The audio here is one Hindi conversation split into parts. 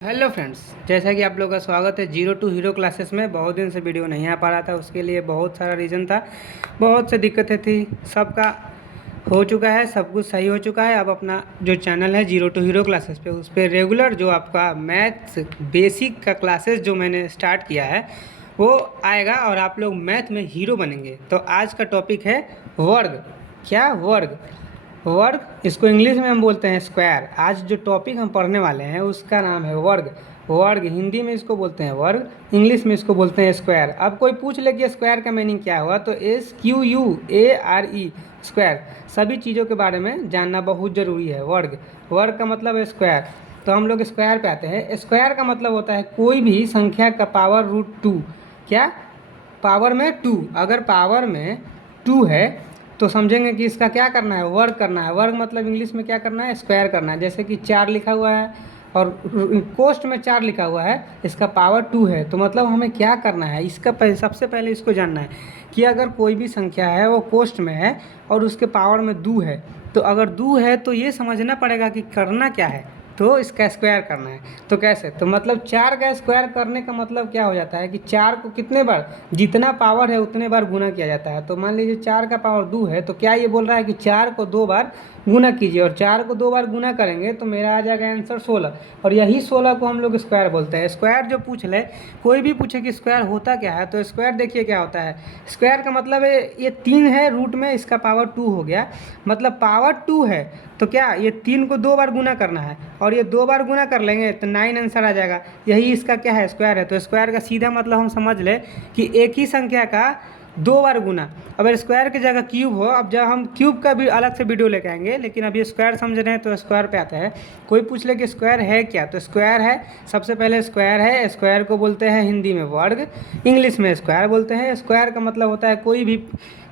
हेलो फ्रेंड्स, जैसा कि आप लोगों का स्वागत है जीरो टू हीरो क्लासेस में। बहुत दिन से वीडियो नहीं आ पा रहा था, उसके लिए बहुत सारा रीज़न था, बहुत से दिक्कतें थी। सबका हो चुका है, सब कुछ सही हो चुका है। अब अपना जो चैनल है जीरो टू हीरो क्लासेस पे, उस पर रेगुलर जो आपका मैथ्स बेसिक का क्लासेस जो मैंने स्टार्ट किया है वो आएगा और आप लोग मैथ में हीरो बनेंगे। तो आज का टॉपिक है वर्ग। क्या? वर्ग। वर्ग, इसको इंग्लिश में हम बोलते हैं स्क्वायर। आज जो टॉपिक हम पढ़ने वाले हैं उसका नाम है वर्ग। वर्ग हिंदी में इसको बोलते हैं वर्ग, इंग्लिश में इसको बोलते हैं स्क्वायर। अब कोई पूछ ले कि स्क्वायर का मीनिंग क्या हुआ, तो SQUARE, स्क्वायर। सभी चीज़ों के बारे में जानना बहुत ज़रूरी है। वर्ग, वर्ग का मतलब है स्क्वायर। तो हम लोग स्क्वायर पे आते हैं। स्क्वायर का मतलब होता है कोई भी संख्या का पावर √2। क्या? पावर में 2। अगर पावर में 2 है तो समझेंगे कि इसका क्या करना है, वर्ग करना है। वर्ग मतलब इंग्लिश में क्या करना है, स्क्वायर करना है। जैसे कि 4 लिखा हुआ है और कोष्ट में 4 लिखा हुआ है, इसका पावर 2 है, तो मतलब हमें क्या करना है, इसका सबसे पहले इसको जानना है कि अगर कोई भी संख्या है वो कोष्ट में है और उसके पावर में 2 है, तो अगर 2 है तो ये समझना पड़ेगा कि करना क्या है, तो इसका स्क्वायर करना है। तो कैसे? तो मतलब 4 का स्क्वायर करने का मतलब क्या हो जाता है कि 4 को कितने बार, जितना पावर है उतने बार गुना किया जाता है। तो मान लीजिए 4 का पावर 2 है, तो क्या ये बोल रहा है कि 4 को 2 बार गुना कीजिए, और 4 को 2 बार गुना करेंगे तो मेरा आ जाएगा आंसर 16। और यही 16 को हम लोग स्क्वायर बोलते हैं। स्क्वायर जो पूछ ले, कोई भी पूछे कि स्क्वायर होता क्या है, तो स्क्वायर देखिए क्या होता है। स्क्वायर का मतलब है ये 3 है रूट में, इसका पावर 2 हो गया, मतलब पावर 2 है तो क्या ये 3 को 2 बार गुना करना है, और ये 2 बार गुना कर लेंगे तो 9 आंसर आ जाएगा। यही इसका क्या है, स्क्वायर है। तो स्क्वायर का सीधा मतलब हम समझ ले कि एक ही संख्या का 2 बार गुना। अगर स्क्वायर की जगह क्यूब हो, अब जब हम क्यूब का भी अलग से वीडियो लेके आएंगे, लेकिन अब ये स्क्वायर समझ रहे हैं तो स्क्वायर पे आते हैं। कोई पूछ ले कि स्क्वायर है क्या, तो स्क्वायर है, सबसे पहले स्क्वायर है। स्क्वायर को बोलते हैं हिंदी में वर्ग, इंग्लिश में स्क्वायर बोलते हैं। स्क्वायर का मतलब होता है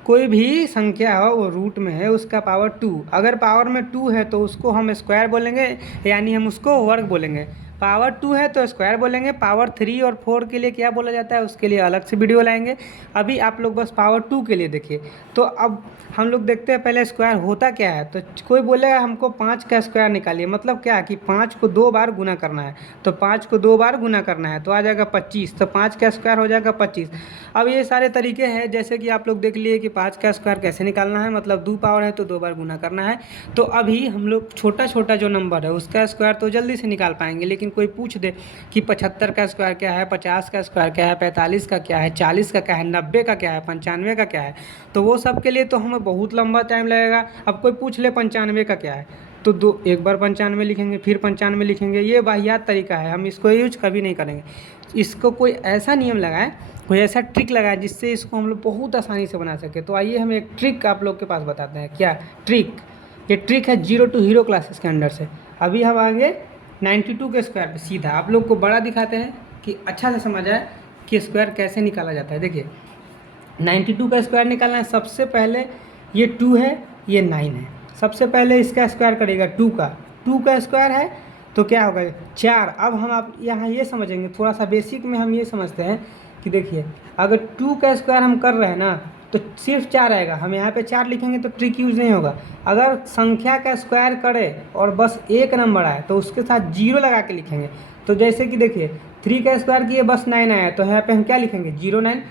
कोई भी संख्या हो वो रूट में है, उसका पावर 2। अगर पावर में 2 है तो उसको हम स्क्वायर बोलेंगे, यानी हम उसको वर्ग बोलेंगे। पावर 2 है तो स्क्वायर बोलेंगे। पावर 3 और 4 के लिए क्या बोला जाता है, उसके लिए अलग से वीडियो लाएंगे। अभी आप लोग बस पावर 2 के लिए देखिए। तो अब हम लोग देखते हैं पहले स्क्वायर होता क्या है। तो कोई बोलेगा हमको 5 का स्क्वायर निकालिए, मतलब क्या कि 5 को 2 बार गुना करना है। तो 5 को 2 बार गुना करना है तो आ जाएगा 25, तो 5 का स्क्वायर हो जाएगा 25। अब ये सारे तरीके हैं, जैसे कि आप लोग देख लिए कि 5 का स्क्वायर कैसे निकालना है, मतलब 2 पावर है तो 2 बार गुना करना है। तो अभी हम लोग छोटा छोटा जो नंबर है उसका स्क्वायर तो जल्दी से निकाल पाएंगे, लेकिन कोई पूछ दे कि 75 का स्क्वायर क्या है, 50 का स्क्वायर क्या है, 45 का क्या है, 40 का क्या है, 90 का क्या है, 95 का क्या है, तो वो सब के लिए तो हमें बहुत लंबा टाइम लगेगा। अब कोई पूछ ले 95 का क्या है, तो एक बार 95 लिखेंगे, फिर 95 लिखेंगे, ये वाहियात तरीका है, हम इसको यूज कभी नहीं करेंगे। इसको कोई ऐसा नियम लगाए, कोई ऐसा ट्रिक लगाए जिससे इसको हम लोग बहुत आसानी से बना सके। तो आइए हम एक ट्रिक आप लोग के पास बताते हैं। क्या ट्रिक? ये ट्रिक है जीरो टू हीरो क्लासेस के अंडर से। अभी हम आएंगे 92 के स्क्वायर पे सीधा, आप लोग को बड़ा दिखाते हैं कि अच्छा से समझ आए कि स्क्वायर कैसे निकाला जाता है। देखिए 92 का स्क्वायर निकालना है, सबसे पहले ये 2 है, ये 9 है। सबसे पहले इसका स्क्वायर करेगा 2 का स्क्वायर है तो क्या होगा 4। अब हम आप यहाँ ये समझेंगे, थोड़ा सा बेसिक में हम ये समझते हैं कि देखिए अगर 2 का स्क्वायर हम कर रहे हैं ना तो सिर्फ 4 आएगा। हम यहाँ पे 4 लिखेंगे तो ट्रिक यूज नहीं होगा। अगर संख्या का स्क्वायर करे और बस एक नंबर आए तो उसके साथ 0 लगा के लिखेंगे। तो जैसे कि देखिए 3 का स्क्वायर किए बस 9 आया, तो यहाँ पे हम क्या लिखेंगे 09।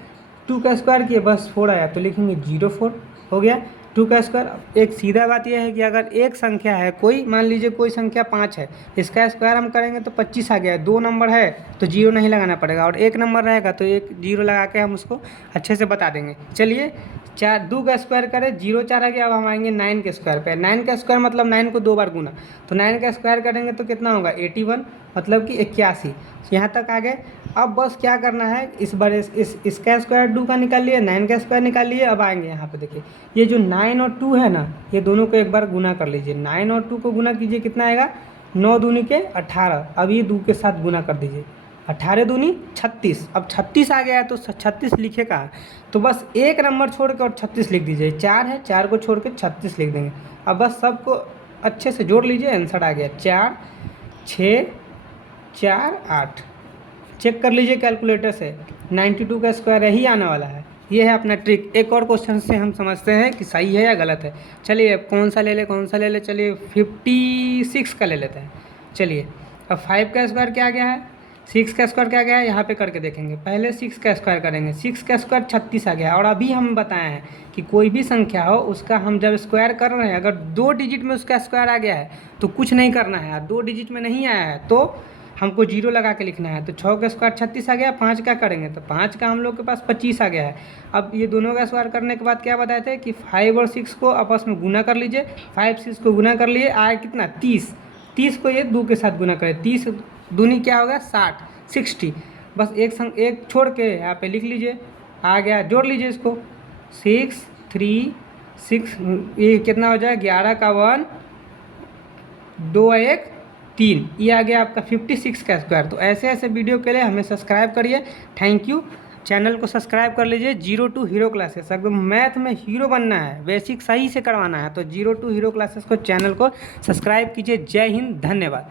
2 का स्क्वायर किए बस 4 आया तो लिखेंगे 04, हो गया 2 का स्क्वायर। एक सीधा बात यह है कि अगर एक संख्या है कोई, मान लीजिए कोई संख्या 5 है, इसका स्क्वायर हम करेंगे तो 25 आ गया। 2 नंबर है तो 0 नहीं लगाना पड़ेगा, और एक नंबर रहेगा तो एक 0 लगा के हम उसको अच्छे से बता देंगे। चलिए 2 का स्क्वायर करें, 0 4 आ गया। अब हम आएंगे 9 के स्क्वायर पे। 9 का स्क्वायर मतलब 9 को 2 बार गुना, तो 9 का स्क्वायर करेंगे तो कितना होगा 81, मतलब कि 81। यहाँ तक आ गए। अब बस क्या करना है, इस बार इसका स्क्वायर 2 का निकाल लिए, 9 का स्क्वायर निकाल लिए। अब आएंगे यहाँ पे देखिए ये जो 9 और 2 है ना, ये दोनों को एक बार गुना कर लीजिए। 9 और 2 को गुना कीजिए, कितना आएगा 9 दूनी के 18। अब ये 2 के साथ गुना कर दीजिए, 18 दूनी 36। अब 36 आ गया है तो 36 लिखे कहाँ, तो बस एक नंबर छोड़ के और 36 लिख दीजिए। 4 है, 4 को छोड़ के 36 लिख देंगे। अब बस सबको अच्छे से जोड़ लीजिए, आंसर आ गया 4 6 4 8। चेक कर लीजिए कैलकुलेटर से, 92 का स्क्वायर यही आने वाला है। ये है अपना ट्रिक। एक और क्वेश्चन से हम समझते हैं कि सही है या गलत है। चलिए अब कौन सा ले ले, चलिए 56 का ले लेते हैं। चलिए अब 5 का स्क्वायर क्या आ गया है, 6 का स्क्वायर क्या आ गया है, यहाँ पे करके देखेंगे। पहले 6 का स्क्वायर करेंगे, 6 का स्क्वायर 36 आ गया। और अभी हम बताए हैं कि कोई भी संख्या हो उसका हम जब स्क्वायर कर रहे हैं, अगर 2 डिजिट में उसका स्क्वायर आ गया है तो कुछ नहीं करना है। 2 डिजिट में नहीं आया है तो हमको 0 लगा के लिखना है। तो 6 का स्क्वायर 36 आ गया, 5 का करेंगे तो 5 का हम लोग के पास 25 आ गया है। अब ये दोनों का स्क्वायर करने के बाद क्या बताए थे कि 5 और 6 को आपस में गुना कर लीजिए। 5 6 को गुना कर लिए, आया कितना 30। 30 को ये 2 के साथ गुना करें, 30 दूनी क्या होगा 60, 60। बस एक छोड़ के यहाँ पे लिख लीजिए, आ गया। जोड़ लीजिए इसको, 6 3 6, ये कितना हो जाए 11 का 1 2 1 3, ये आ गया आपका 56 का स्क्वायर। तो ऐसे ऐसे वीडियो के लिए हमें सब्सक्राइब करिए। Thank you. चैनल को सब्सक्राइब कर लीजिए। 0 टू हीरो क्लासेस, अगर मैथ में हीरो बनना है, बेसिक सही से करवाना है तो 0 टू हीरो क्लासेस को चैनल को सब्सक्राइब कीजिए। जय हिंद, धन्यवाद।